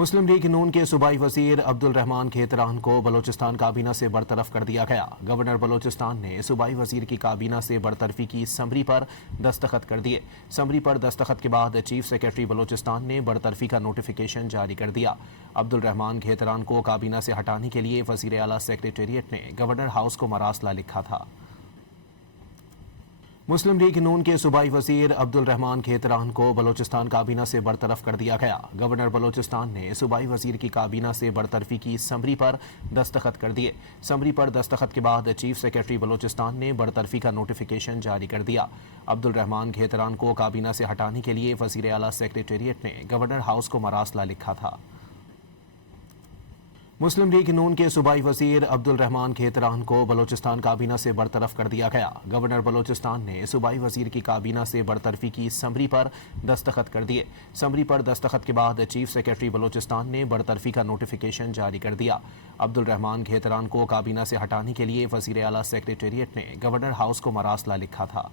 مسلم league نون کے صوبائی وزیر عبدالرحمان کھیتران کو بلوچستان کابینہ سے برطرف کر دیا گیا۔ گورنر بلوچستان نے صوبائی وزیر کی کابینہ سے برطرفی کی سمری پر دستخط کر دیے۔ سمری پر دستخط کے بعد چیف سیکرٹری بلوچستان نے برطرفی کا نوٹیفیکیشن جاری کر دیا۔ عبدالرحمان کھیتران کو کابینہ سے ہٹانے کے لیے وزیر اعلیٰ سیکریٹریٹ نے گورنر ہاؤس کو مراسلہ لکھا تھا۔ مسلم لیگ نون کے صوبائی وزیر عبدالرحمان کھیتران کو بلوچستان کابینہ سے برطرف کر دیا گیا۔ گورنر بلوچستان نے صوبائی وزیر کی کابینہ سے برطرفی کی سمری پر دستخط کر دیے۔ سمری پر دستخط کے بعد چیف سیکرٹری بلوچستان نے برطرفی کا نوٹیفیکیشن جاری کر دیا۔ عبدالرحمان کھیتران کو کابینہ سے ہٹانے کے لیے وزیر اعلیٰ سیکریٹریٹ نے گورنر ہاؤس کو مراسلہ لکھا تھا۔ مسلم لیگ نون کے صوبائی وزیر عبدالرحمان کھیتران کو بلوچستان کابینہ سے برطرف کر دیا گیا۔ گورنر بلوچستان نے صوبائی وزیر کی کابینہ سے برطرفی کی سمری پر دستخط کر دیے۔ سمری پر دستخط کے بعد چیف سیکرٹری بلوچستان نے برطرفی کا نوٹیفیکیشن جاری کر دیا۔ عبدالرحمان کھیتران کو کابینہ سے ہٹانے کے لیے وزیر اعلیٰ سیکریٹریٹ نے گورنر ہاؤس کو مراسلہ لکھا تھا۔